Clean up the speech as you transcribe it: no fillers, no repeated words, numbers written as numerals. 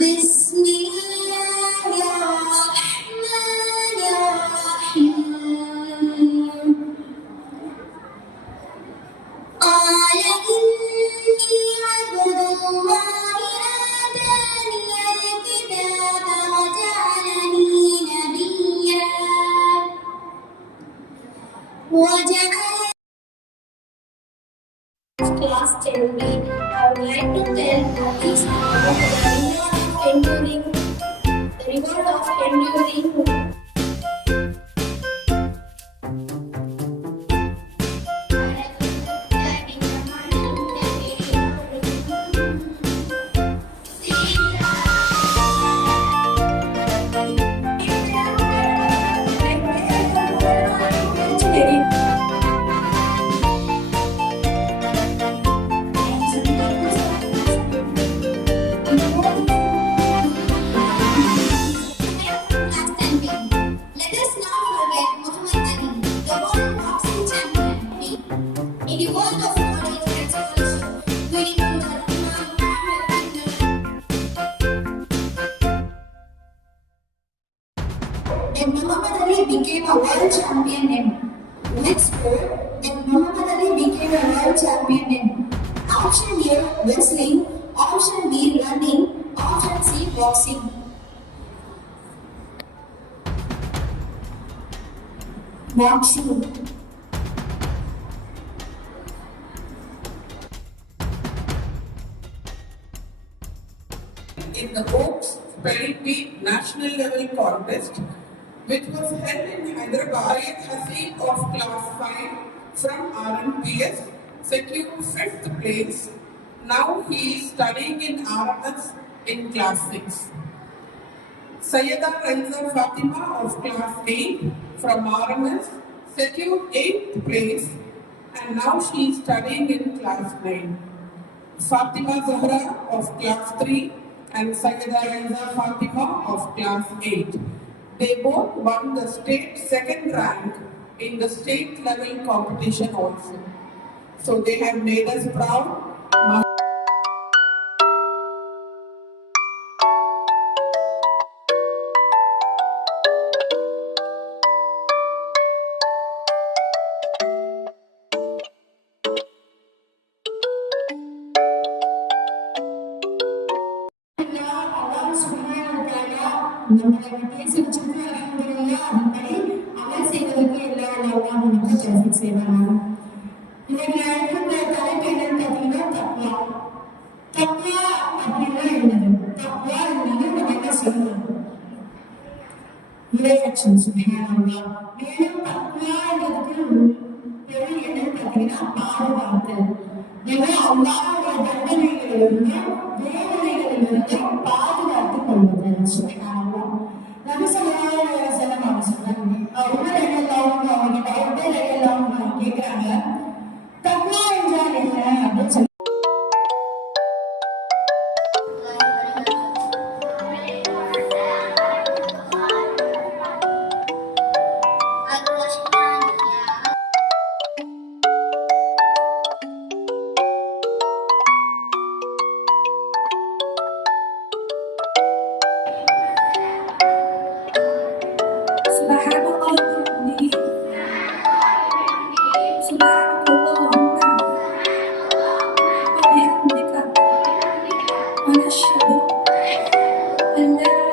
بسم الله الرحمن الرحيم قال إني عبد الله آتاني الكتاب وجعلني نبيا Class 10B. I would like to tell what is the reward of enduring. In the world of knowledge and scholarship, we know that then Muhammad Ali became a world champion in. Next word, then Muhammad Ali became a world champion in. Option A, wrestling. Option B, running. Option C, boxing. Boxing. In the Oaks Spelling Bee National Level Contest, which was held in Hyderabad, Haseem of Class 5 from RMS secured 5th place. Now he is studying in RMS in Class 6. Sayyida Renza Fatima of Class 8 from RMS secured 8th place and now she is studying in Class 9. Fatima Zahra of Class 3 and Sayyida Renza Fatima of Class 8. They both won the state second rank in the state level competition also. So they have made us proud. நம்மளை பேசி வச்சிருக்க இல்லையா அதன்படி அமல் செய்வதற்கு எல்லா அல்லாஹ் நமக்கு தௌஃபீக் செய்வாங்க. இன்னைக்கு எடுக்கிற தலைப்பு என்னன்னு பார்த்தீங்கன்னா தக்வா. தக்வா அப்படின்னா என்னது? தக்வா என்னது நம்ம என்ன சொல்லணும்? இறையச்சம் சுப்ஹானல்லாஹ். மேலும் தக்வான்றதுக்கு பொருள் என்னன்னு பார்த்தீங்கன்னா பாதுகாத்தல். அல்லாஹ்வுடைய தண்டனைகளிலிருந்து வேதனைகளிலிருந்து பாதுகாத்துக் கொள்வது. சுப்ஹானல்லாஹ். நபி ஸல்லல்லாஹு அலைஹி வஸல்லம் அவங்க சொன்னாங்க, உமர் ரலியல்லாஹு அவங்க அபூ ரலியல்லாஹு கேக்குறாங்க, தக்வா என்றால் என்ன அப்படின்னு சொல்லி ونشهد أن لا